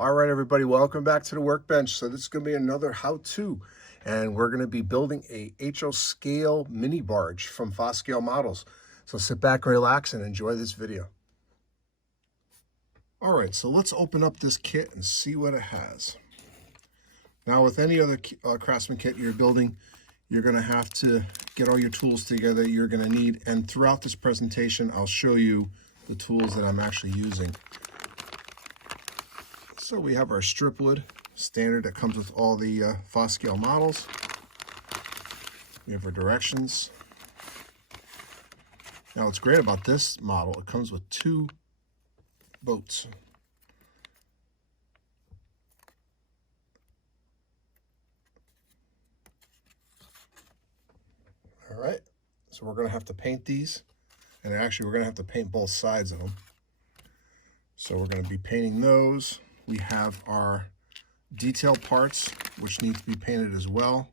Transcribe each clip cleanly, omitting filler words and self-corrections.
All right, everybody, welcome back to the workbench. So this is going to be another how-to, and we're going to be building a HO scale mini barge from Fos Scale Models. So sit back, relax, and enjoy this video. All right, so let's open up this kit and see what it has. Now, with any other Craftsman kit you're building, you're going to have to get all your tools together you're going to need, and throughout this presentation, I'll show you the tools that I'm actually using. So we have our strip wood, standard, that comes with all the Fos Scale models. We have our directions. Now what's great about this model, it comes with 2 boats. All right, so we're going to have to paint these, and actually we're going to have to paint both sides of them. So we're going to be painting those. We have our detail parts, which need to be painted as well.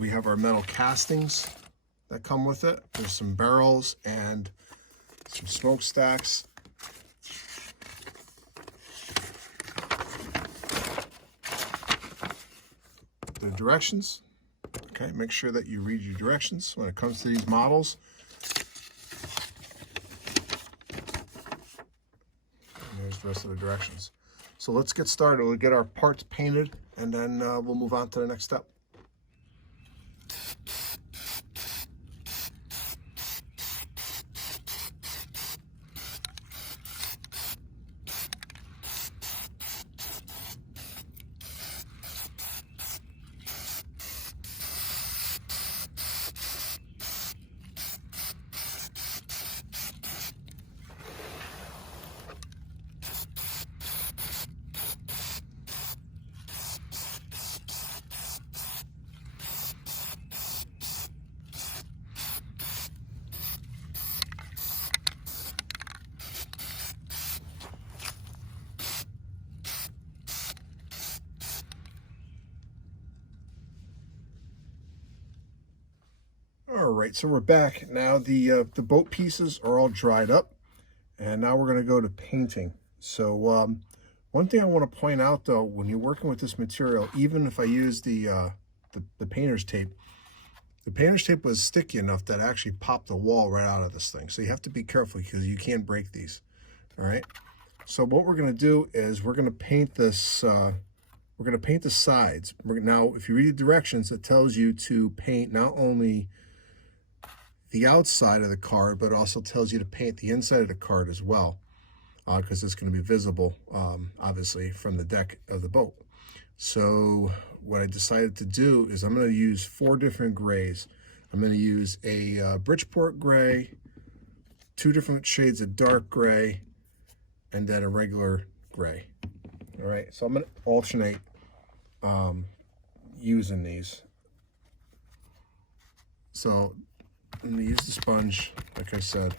We have our metal castings that come with it. There's some barrels and some smokestacks. The directions. Okay, make sure that you read your directions when it comes to these models. There's the rest of the directions. So let's get started. We'll get our parts painted, and then we'll move on to the next step. All right, so we're back. Now the boat pieces are all dried up, and now we're going to go to painting. So one thing I want to point out, though, when you're working with this material, even if I use the painter's tape, the painter's tape was sticky enough that it actually popped the wall right out of this thing. So you have to be careful because you can't break these. All right. So what we're going to do is we're going to paint this. We're going to paint the sides. Now, if you read the directions, it tells you to paint not only the outside of the card, but it also tells you to paint the inside of the card as well, because it's going to be visible, obviously, from the deck of the boat. So what I decided to do is I'm going to use 4 different grays. I'm going to use a Bridgeport gray, 2 different shades of dark gray, and then a regular gray. All right, so I'm going to alternate using these. So I'm going to use the sponge, like I said.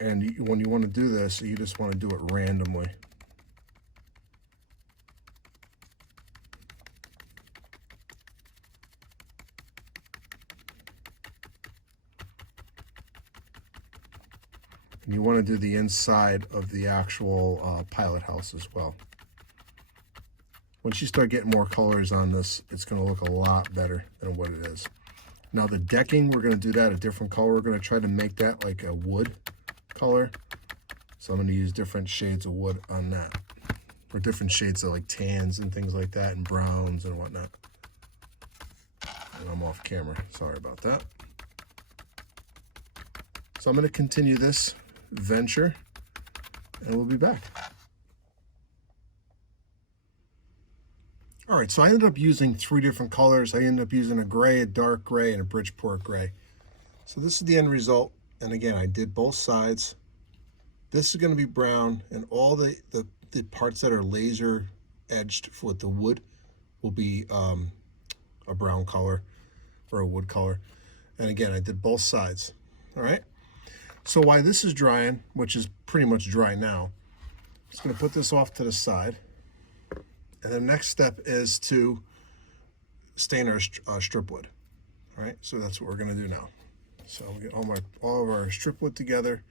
And when you want to do this, you just want to do it randomly. And you want to do the inside of the actual pilot house as well. Once you start getting more colors on this, it's going to look a lot better than what it is. Now the decking, we're going to do that a different color. We're going to try to make that like a wood color. So I'm going to use different shades of wood on that. Or different shades of like tans and things like that, and browns and whatnot. And I'm off camera. Sorry about that. So I'm going to continue this venture, and we'll be back. All right, so I ended up using 3 different colors. I ended up using a gray, a dark gray, and a Bridgeport gray. So this is the end result. And again, I did both sides. This is going to be brown, and all the parts that are laser edged with the wood will be a brown color or a wood color. And again, I did both sides. All right. So while this is drying, which is pretty much dry now, I'm just going to put this off to the side. And the next step is to stain our strip wood. All right, so that's what we're gonna do now. So we get all of our strip wood together,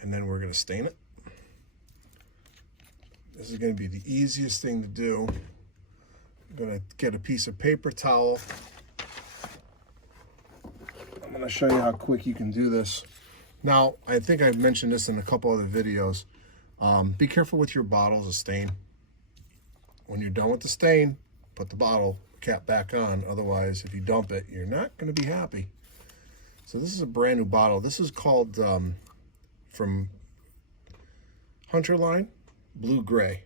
and then we're gonna stain it. This is gonna be the easiest thing to do. I'm gonna get a piece of paper towel. I'm gonna show you how quick you can do this. Now, I think I've mentioned this in a couple other videos. Be careful with your bottles of stain. When you're done with the stain, put the bottle cap back on. Otherwise, if you dump it, you're not going to be happy. So this is a brand new bottle. This is called, from Hunter line, Blue Gray.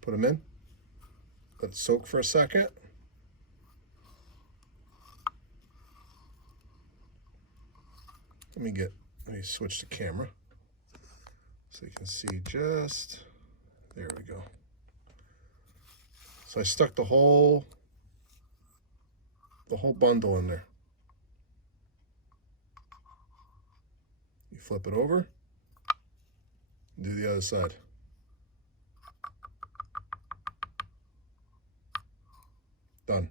Put them in. Let it soak for a second. Let me switch the camera so you can see just, there we go. So I stuck the whole bundle in there. You flip it over, do the other side. Done.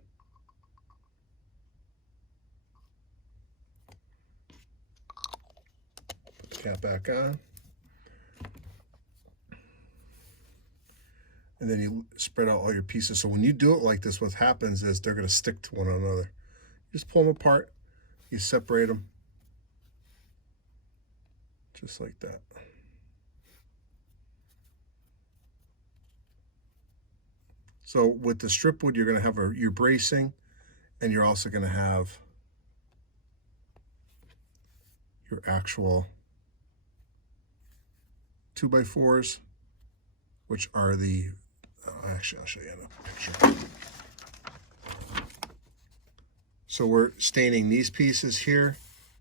Put the cap back on. And then you spread out all your pieces. So when you do it like this, what happens is they're going to stick to one another. You just pull them apart, you separate them, just like that. So with the strip wood, you're going to have your bracing, and you're also going to have your actual 2x4s, which are the, actually I'll show you in a picture. So we're staining these pieces here,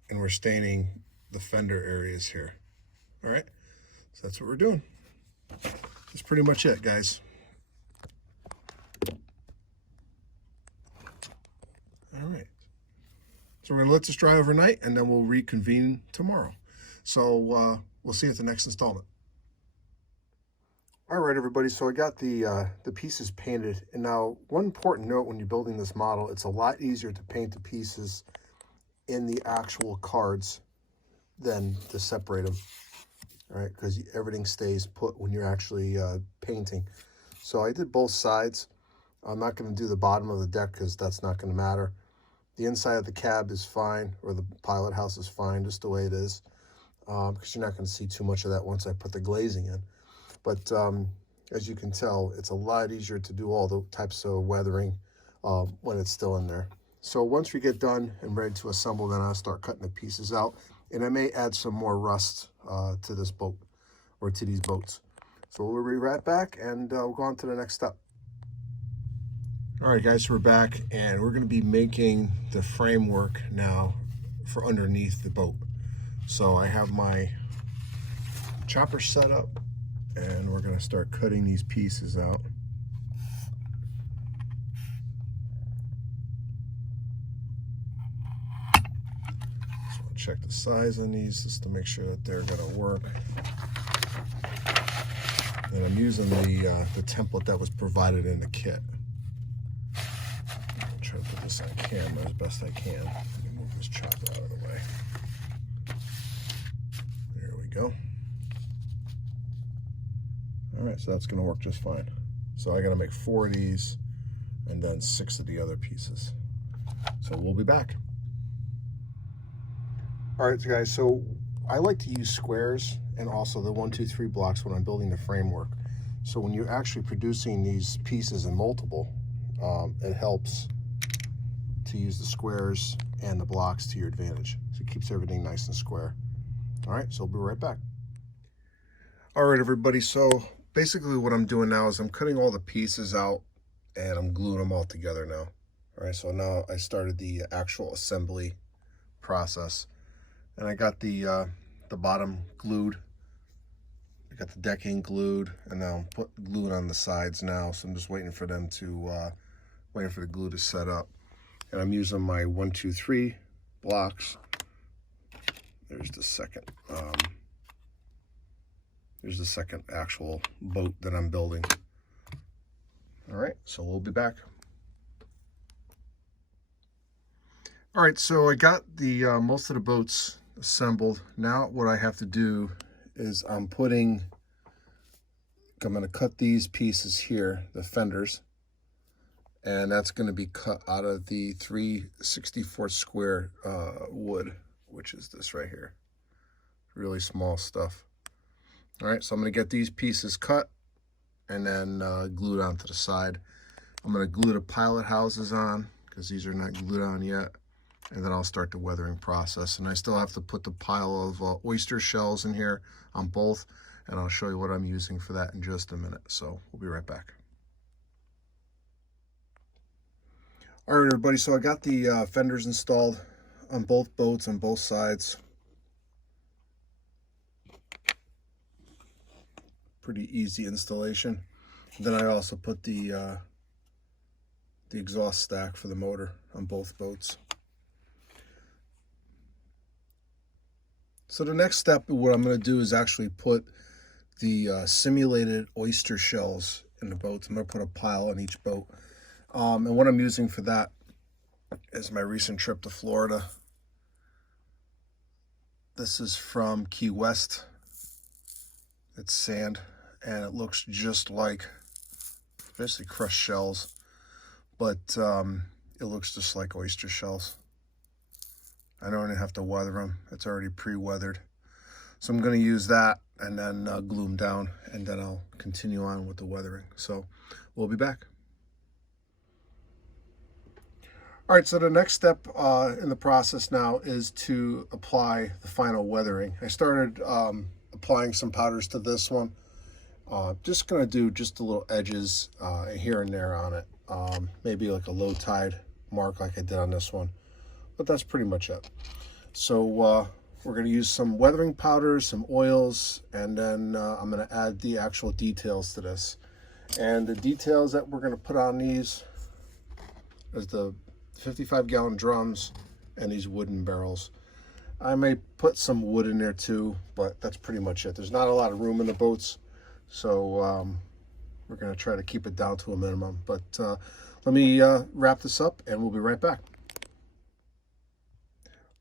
and we're staining the fender areas here. All right, so that's what we're doing. That's pretty much it, guys. All right, so we're gonna let this dry overnight, and then we'll reconvene tomorrow. So we'll see you at the next installment. All right, everybody, so I got the pieces painted. And now, one important note when you're building this model, it's a lot easier to paint the pieces in the actual cards than to separate them, all right? Because everything stays put when you're actually painting. So I did both sides. I'm not going to do the bottom of the deck because that's not going to matter. The inside of the cab is fine, or the pilot house is fine, just the way it is, because you're not going to see too much of that once I put the glazing in. But as you can tell, it's a lot easier to do all the types of weathering when it's still in there. So once we get done and ready to assemble, then I'll start cutting the pieces out. And I may add some more rust to this boat, or to these boats. So we'll be right back, and we'll go on to the next step. All right, guys, so we're back, and we're going to be making the framework now for underneath the boat. So I have my chopper set up, and we're going to start cutting these pieces out. Just want to check the size on these just to make sure that they're going to work. And I'm using the template that was provided in the kit. I'll try to put this on camera as best I can. Let me move this chopper out of the way. There we go. All right, so that's going to work just fine. So I got to make 4 of these and then 6 of the other pieces. So we'll be back. All right, guys, so I like to use squares and also the 1, 2, 3 blocks when I'm building the framework. So when you're actually producing these pieces in multiple, it helps to use the squares and the blocks to your advantage. So it keeps everything nice and square. All right, so we'll be right back. All right, everybody, so basically what I'm doing now is I'm cutting all the pieces out and I'm gluing them all together now. All right, so now I started the actual assembly process, and I got the bottom glued. I got the decking glued, and now I'm gluing on the sides now. So I'm just waiting for them to, waiting for the glue to set up. And I'm using my 1, 2, 3 blocks. There's the second Here's the second actual boat that I'm building. All right, so we'll be back. All right, so I got the most of the boats assembled. Now what I have to do is I'm going to cut these pieces here, the fenders, and that's going to be cut out of the 3/64 square wood, which is this right here. Really small stuff. All right, so I'm going to get these pieces cut and then glued onto the side. I'm going to glue the pilot houses on because these are not glued on yet, and then I'll start the weathering process. And I still have to put the pile of oyster shells in here on both, and I'll show you what I'm using for that in just a minute. So we'll be right back. All right, everybody, so I got the fenders installed on both boats on both sides. Pretty easy installation. Then I also put the exhaust stack for the motor on both boats. So the next step, what I'm going to do is actually put the simulated oyster shells in the boats. I'm going to put a pile on each boat. And what I'm using for that is my recent trip to Florida. This is from Key West. It's sand, and it looks just like basically crushed shells, but it looks just like oyster shells. I don't even have to weather them. It's already pre-weathered. So I'm going to use that and then glue them down, and then I'll continue on with the weathering. So we'll be back. All right, so the next step in the process now is to apply the final weathering. I started applying some powders to this one. Just going to do just the little edges here and there on it. Maybe like a low tide mark like I did on this one. But that's pretty much it. So we're going to use some weathering powders, some oils, and then I'm going to add the actual details to this. And the details that we're going to put on these is the 55-gallon drums and these wooden barrels. I may put some wood in there too, but that's pretty much it. There's not a lot of room in the boats, so we're going to try to keep it down to a minimum. But let me wrap this up and we'll be right back.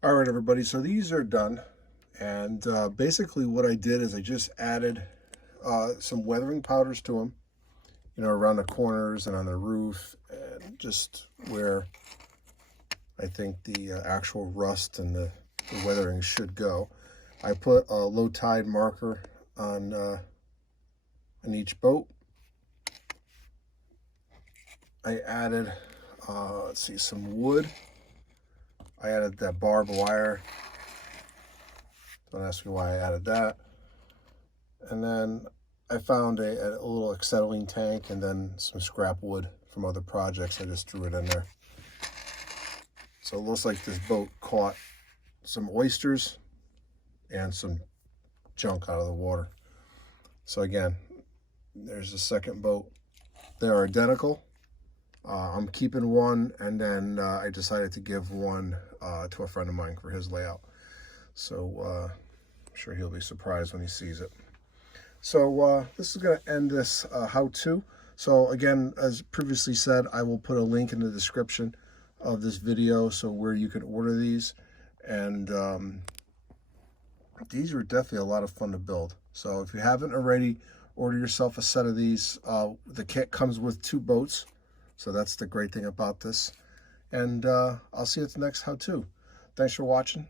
All right, everybody, so these are done. And basically what I did is I just added some weathering powders to them, you know, around the corners and on the roof, and just where I think the actual rust and the weathering should go. I put a low tide marker on each boat. I added, let's see, some wood. I added that barbed wire. Don't ask me why I added that. And then I found a little acetylene tank and then some scrap wood from other projects. I just threw it in there. So it looks like this boat caught some oysters and some junk out of the water. So again, there's the second boat. They are identical. I'm keeping one, and then I decided to give one to a friend of mine for his layout. So I'm sure he'll be surprised when he sees it. So this is going to end this how-to. So again, as previously said, I will put a link in the description of this video so where you can order these. And these are definitely a lot of fun to build. So if you haven't already, order yourself a set of these. The kit comes with 2 boats. So that's the great thing about this. And I'll see you at the next how-to. Thanks for watching.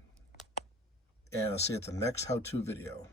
And I'll see you at the next how-to video.